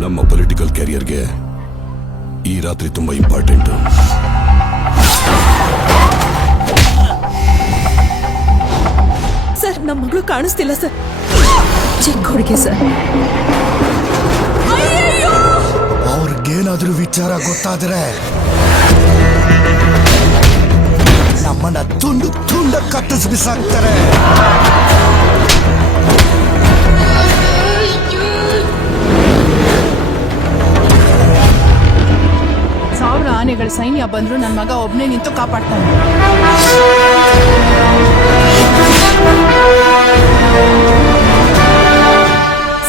ನಮ್ಮ ಪೊಲಿಟಿಕಲ್ ಕ್ಯಾರಿಯರ್ಗೆ ಈ ರಾತ್ರಿ ತುಂಬಾ ಇಂಪಾರ್ಟೆಂಟ್. ಸರ್, ನಮ್ಮ ಮಗಳು ಕಾಣಿಸ್ತಿಲ್ಲ ಸರ್. ಚಿಕ್ಕ ಹುಡುಗಿ ಸರ್. ಅವ್ರಿಗೇನಾದ್ರೂ ವಿಚಾರ ಗೊತ್ತಾದ್ರೆ ನಮ್ಮನ್ನ ತುಂಡು ತುಂಡ ಕಟ್ಟಿಸ್ ಬಿಸಾಕ್ತಾರೆ. ಸಾವಿರ ಆನೆಗಳ ಸೈನ್ಯ ಬಂದ್ರು ನನ್ನ ಮಗ ಒಬ್ನೇ ನಿಂತು ಕಾಪಾಡ್ತಾನೆ.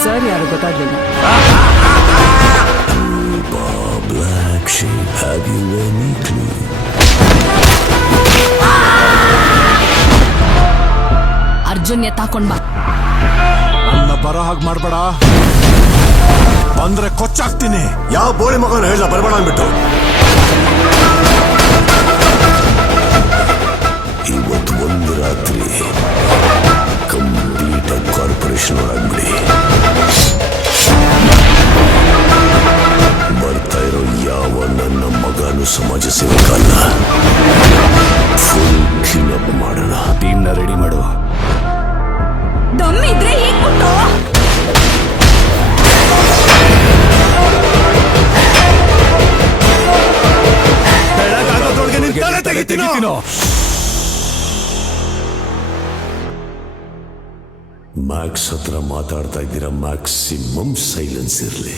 ಸರ್ ಯಾರು ಗೊತ್ತಾಗ್ಲಿಲ್ಲ. ಅರ್ಜುನ್ ಎತ್ತಾಕೊಂಡ್ ಬಾ. ನನ್ನ ಬರೋ ಹಾಗೆ ಮಾಡ್ಬೇಡ, ಬಂದ್ರೆ ಕೊಚ್ಚಾಕ್ತೀನಿ. ಯಾವ ಬೋಳಿ ಮಗನ ಹೇಳ ಬರಬೇಡ ಅಂದ್ಬಿಟ್ಟು. ಇವತ್ತು ಒಂದು ರಾತ್ರಿ ಕಂಪ್ಲೀಟ್ ಆಗಿ ಕಾರ್ಪೊರೇಷನ್ ಒಳಗ್ಬಿಡಿ. ಬರ್ತಾ ಇರೋ ಯಾವ ನನ್ನ ಮಗನು ಸಮಾಜ ಸೇವಕಲ್ಲ. ಫುಲ್ ಕ್ಲೀನ್ ಅಪ್ ಮಾಡೋಣ. ಟೀಮ್ನ ರೆಡಿ ಮಾಡು. ದಮ್ಮಿದ್ರೆ ಈಗ ಬಿಟ್ಟು. ಮ್ಯಾಕ್ಸ್ ಹತ್ರ ಮಾತಾಡ್ತಾ ಇದ್ದೀರಾ, ಮ್ಯಾಕ್ಸಿಮಮ್ ಸೈಲೆನ್ಸ್ ಇರಲಿ.